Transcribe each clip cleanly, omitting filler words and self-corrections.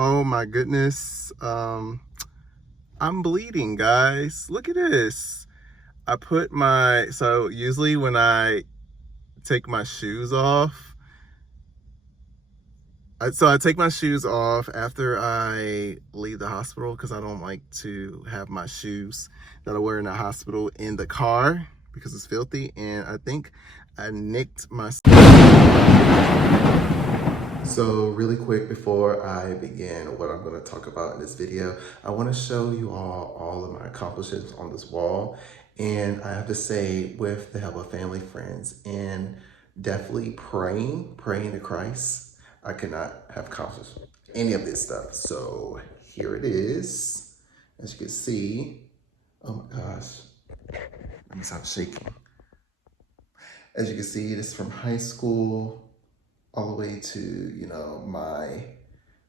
Oh my goodness. I'm bleeding, guys. Look at this. I put so usually when I take my shoes off, I take my shoes off after I leave the hospital because I don't like to have my shoes that I wear in the hospital in the car because it's filthy, and I think I nicked my. So really quick before I begin what I'm going to talk about in this video, I want to show you all of my accomplishments on this wall. And I have to say, with the help of family, friends, and definitely praying to Christ, I could not have accomplished any of this stuff. So here it is. As you can see, oh my gosh, let me stop shaking. As you can see, this is from high school all the way to, my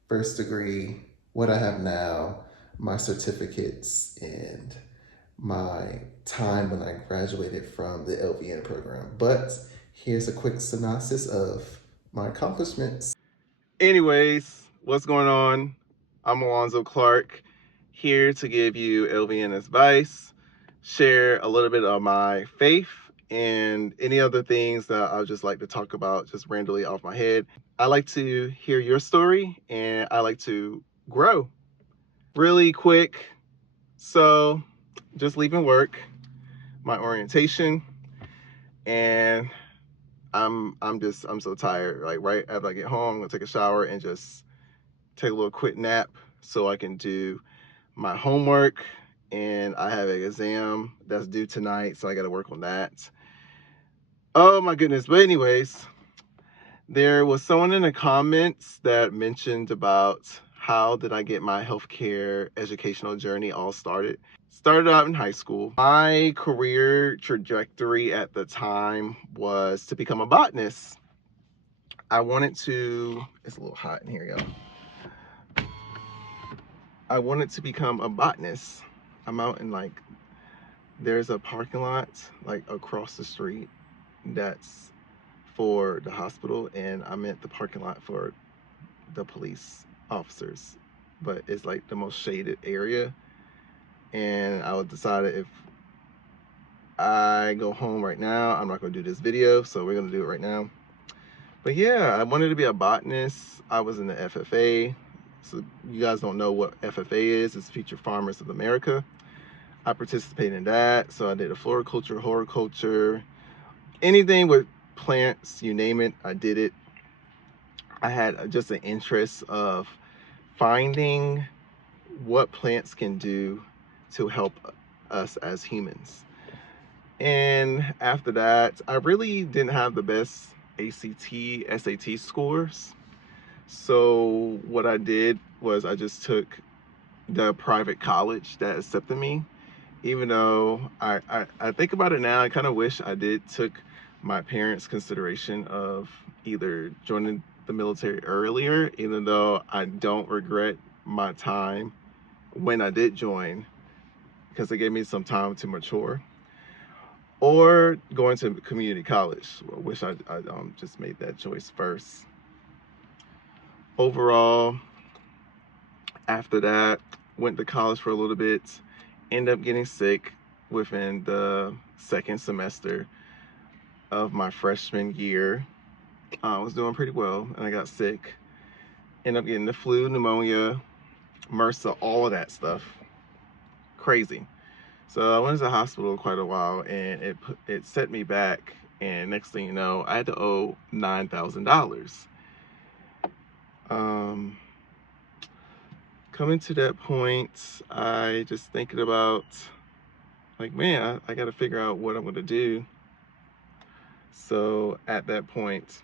first degree, what I have now, my certificates, and my time when I graduated from the LVN program. But here's a quick synopsis of my accomplishments. Anyways, what's going on? I'm Alonzo Clark, here to give you LVN advice, share a little bit of my faith, and any other things that I would just like to talk about just randomly off my head. I like to hear your story, and I like to grow. Really quick, so just leaving work, my orientation, and I'm so tired. Like right after I get home, I'm gonna take a shower and just take a little quick nap so I can do my homework. And I have an exam that's due tonight, so I got to work on that. Oh my goodness. But anyways, there was someone in the comments that mentioned about how did I get my healthcare educational journey all started. Started out in high school. My career trajectory at the time was to become a botanist. I wanted to, it's a little hot in here, y'all. I wanted to become a botanist. I'm out in there's a parking lot like across the street that's for the hospital, and I meant the parking lot for the police officers, but it's like the most shaded area. And I would decide if I go home right now, I'm not going to do this video, so we're going to do it right now. But yeah, I wanted to be a botanist. I was in the FFA. So you guys don't know what FFA is. It's Future Farmers of America. I participated in that. So I did a floriculture, horticulture, anything with plants, you name it, I did it. I had just an interest of finding what plants can do to help us as humans. And after that, I really didn't have the best ACT, SAT scores. So what I did was I just took the private college that accepted me. Even though I think about it now, I kind of wish I took my parents' consideration of either joining the military earlier, even though I don't regret my time when I did join, because it gave me some time to mature, or going to community college. I wish I just made that choice first. Overall, after that, went to college for a little bit, ended up getting sick within the second semester of my freshman year. I was doing pretty well, and I got sick. Ended up getting the flu, pneumonia, MRSA, all of that stuff. Crazy. So I went to the hospital quite a while, and it set me back. And next thing you know, I had to owe $9,000. Coming to that point, I just thinking about, like, man, I got to figure out what I'm going to do. So at that point,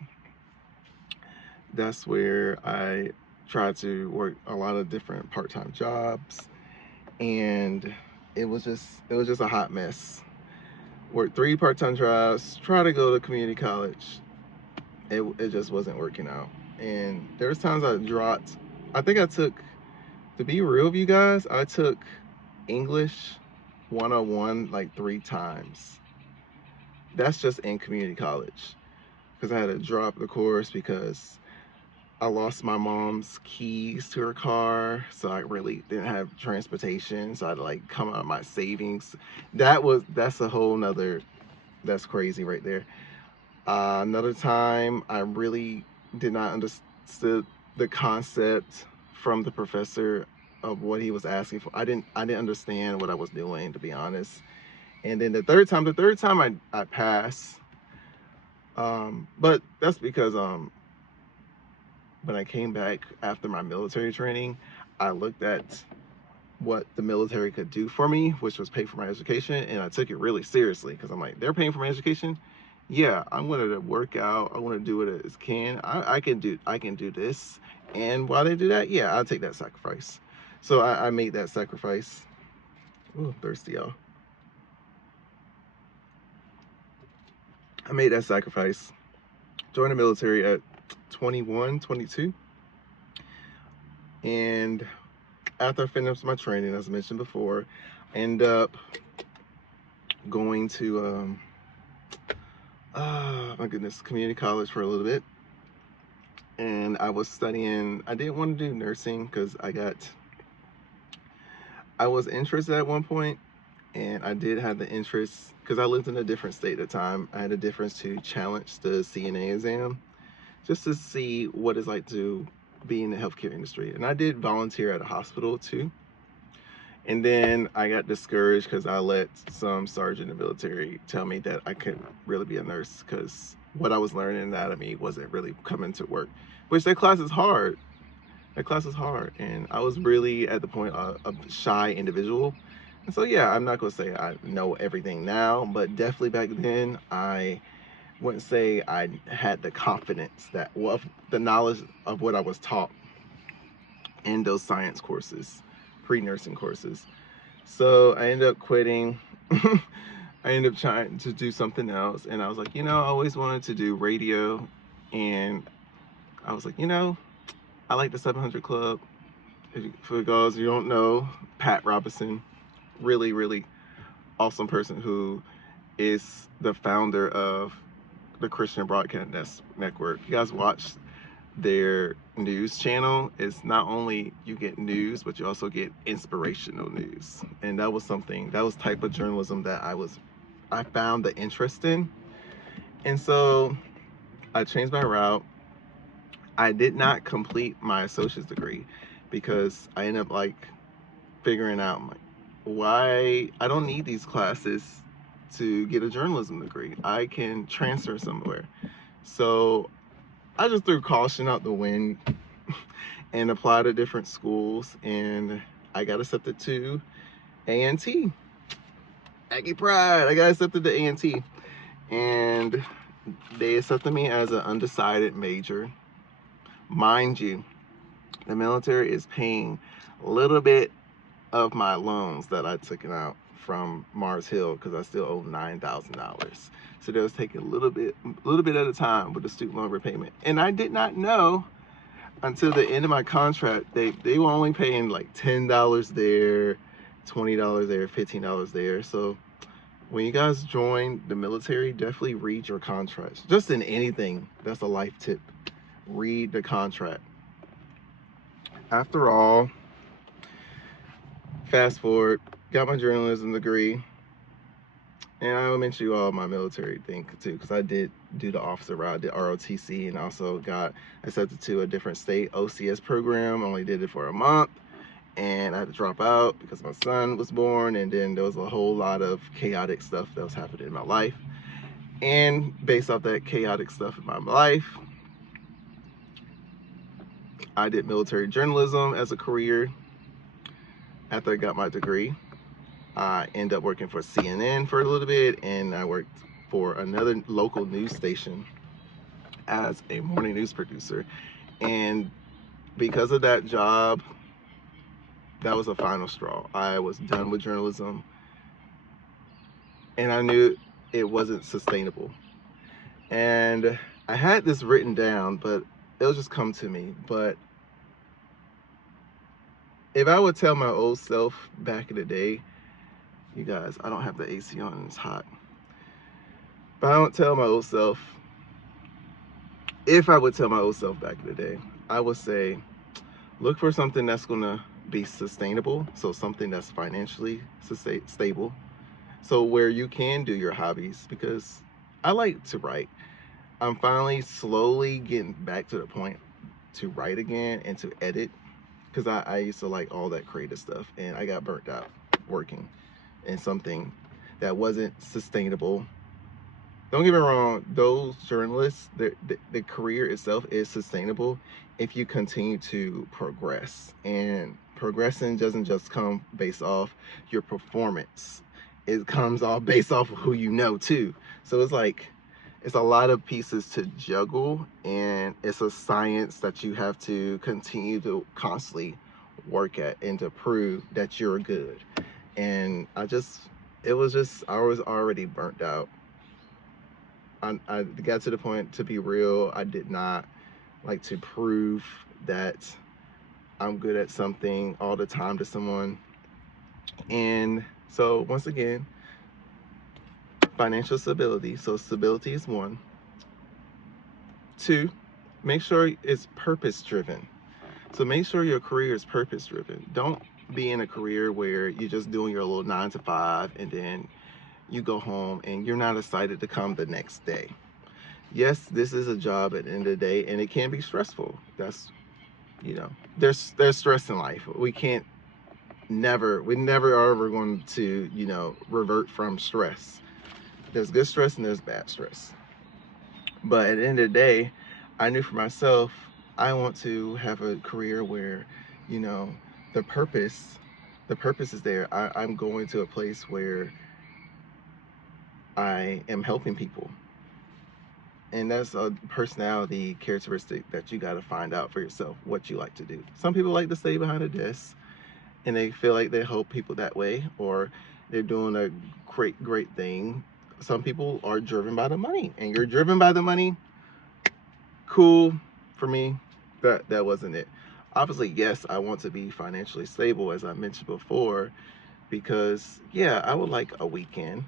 that's where I tried to work a lot of different part-time jobs, and it was just a hot mess. Worked 3 part-time jobs, tried to go to community college. It just wasn't working out. And there was times I dropped, I think I took, to be real with you guys, I took English 101 like 3 times. That's just in community college, because I had to drop the course because I lost my mom's keys to her car, so I really didn't have transportation, so I had to like come out of my savings. That's a whole nother, that's crazy right there. Another time I really did not understand the concept from the professor of what he was asking for. I didn't understand what I was doing, to be honest. And then the third time I passed. But that's because when I came back after my military training, I looked at what the military could do for me, which was pay for my education, and I took it really seriously because I'm like, they're paying for my education. Yeah, I'm gonna work out. I want to do it as can. I can do this, and while they do that, yeah, I'll take that sacrifice. So I made that sacrifice. Ooh, thirsty, y'all. I made that sacrifice. Joined the military at 21, 22. And after I finished my training, as I mentioned before, I ended up going to, my goodness, community college for a little bit. And I was studying, I didn't want to do nursing because I was interested at one point, and I did have the interest because I lived in a different state at the time. I had a difference to challenge the CNA exam just to see what it's like to be in the healthcare industry. And I did volunteer at a hospital too. And then I got discouraged because I let some sergeant in the military tell me that I couldn't really be a nurse because what I was learning in anatomy wasn't really coming to work, which that class is hard. That class is hard. And I was really at the point of a shy individual. And so, yeah, I'm not going to say I know everything now, but definitely back then, I wouldn't say I had the confidence that, well, the knowledge of what I was taught in those science courses, pre-nursing courses. So I ended up quitting. I ended up trying to do something else, and I was like, I always wanted to do radio, and I was like, I like the 700 Club. For those you don't know, Pat Robinson, really, really awesome person who is the founder of the Christian Broadcast Network. You guys watch their news channel. It's not only you get news, but you also get inspirational news. And that was type of journalism that I found the interest in. And so I changed my route. I did not complete my associate's degree because I ended up figuring out why I don't need these classes to get a journalism degree. I can transfer somewhere. So I just threw caution out the wind and applied to different schools, and I got accepted to A&T. Aggie Pride. I got accepted to A&T, and they accepted me as an undecided major. Mind you, the military is paying a little bit of my loans that I took out from Mars Hill because I still owe $9,000. So they was taking a little bit at a time with the student loan repayment. And I did not know until the end of my contract, they were only paying like $10 there, $20 there, $15 there. So when you guys join the military, definitely read your contracts. Just in anything, that's a life tip. Read the contract. After all, fast forward, got my journalism degree, and I will mention you all my military thing too, because I did do the officer route. I did ROTC, and also got accepted to a different state OCS program. Only did it for a month, and I had to drop out because my son was born, and then there was a whole lot of chaotic stuff that was happening in my life. And based off that chaotic stuff in my life, I did military journalism as a career. After I got my degree, I ended up working for CNN for a little bit, and I worked for another local news station as a morning news producer. And because of that job, that was a final straw. I was done with journalism, and I knew it wasn't sustainable. And I had this written down, but it'll just come to me. But if I would tell my old self back in the day, you guys, I don't have the AC on and it's hot. But I don't tell my old self, if I would tell my old self back in the day, I would say look for something that's gonna be sustainable. So something that's financially stable. So where you can do your hobbies, because I like to write. I'm finally slowly getting back to the point to write again and to edit, because I used to like all that creative stuff and I got burnt out working in something that wasn't sustainable. Don't get me wrong, those journalists, the career itself is sustainable if you continue to progress. And progressing doesn't just come based off your performance, it comes all based off of who you know too. So it's like, it's a lot of pieces to juggle, and it's a science that you have to continue to constantly work at and to prove that you're good. And I was already burnt out. I got to the point, to be real, I did not like to prove that I'm good at something all the time to someone. And so once again, financial stability. So stability is one. Two, make sure it's purpose driven. So make sure your career is purpose driven. Don't be in a career where you're just doing your little 9 to 5 and then you go home and you're not excited to come the next day. Yes, this is a job at the end of the day, and it can be stressful. That's, there's stress in life. We never are ever going to, revert from stress. There's good stress and there's bad stress. But at the end of the day, I knew for myself, I want to have a career where, you know, the purpose, the purpose is there. I'm going to a place where I am helping people. And that's a personality characteristic that you got to find out for yourself, what you like to do. Some people like to stay behind a desk and they feel like they help people that way, or they're doing a great thing. Some people are driven by the money, and you're driven by the money. Cool. For me, that wasn't it. Obviously, yes, I want to be financially stable, as I mentioned before, because yeah, I would like a weekend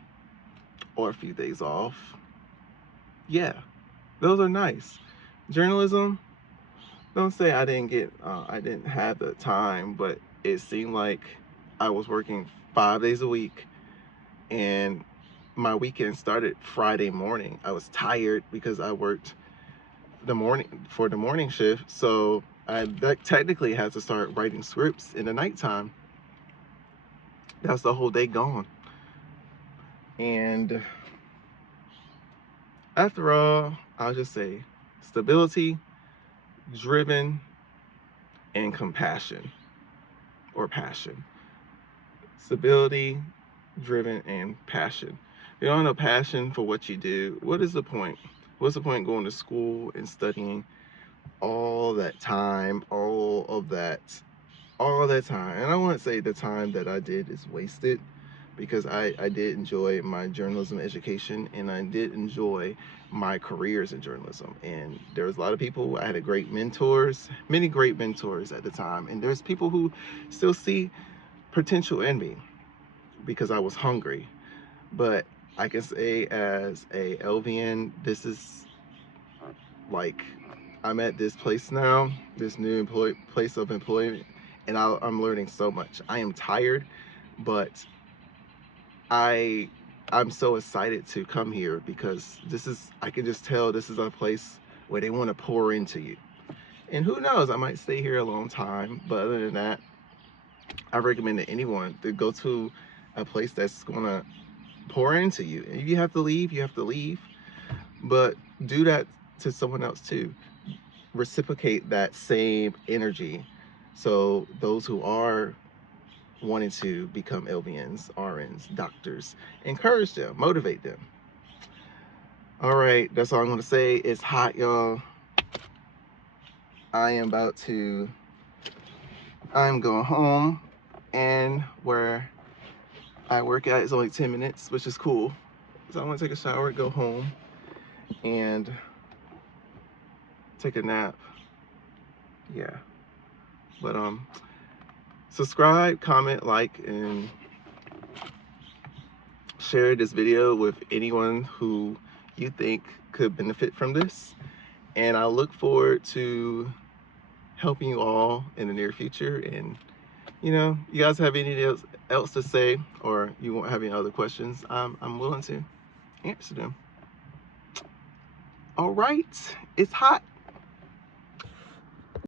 or a few days off. Yeah, those are nice. Journalism, don't say I didn't have the time, but it seemed like I was working 5 days a week, and my weekend started Friday morning. I was tired because I worked the morning shift, so I technically had to start writing scripts in the nighttime. That's the whole day gone. And after all, I'll just say stability, driven, and compassion or passion. Stability, driven, and passion. If you don't have passion for what you do, what is the point? What's the point going to school and studying all that time, all that time? And I wouldn't say the time that I did is wasted, because I did enjoy my journalism education, and I did enjoy my careers in journalism. And there was a lot of people, I had many great mentors at the time, and there's people who still see potential in me because I was hungry. But I can say, as a LVN, this is like, I'm at this place now, this new place of employment, and I'm learning so much. I am tired, but I'm so excited to come here, because I can just tell this is a place where they want to pour into you. And who knows, I might stay here a long time, but other than that, I recommend to anyone to go to a place that's gonna pour into you. And if you have to leave, you have to leave, but do that to someone else too. Reciprocate that same energy. So those who are wanting to become LVNs, RNs, doctors, encourage them, motivate them. All right, that's all I'm gonna say. It's hot, y'all. I'm going home, and where I work at is only 10 minutes, which is cool. So I'm gonna take a shower, go home, and take a nap. Yeah. But subscribe, comment, like, and share this video with anyone who you think could benefit from this. And I look forward to helping you all in the near future. And you know, you guys have anything else to say, or you won't have any other questions, I'm willing to answer them. All right, it's hot.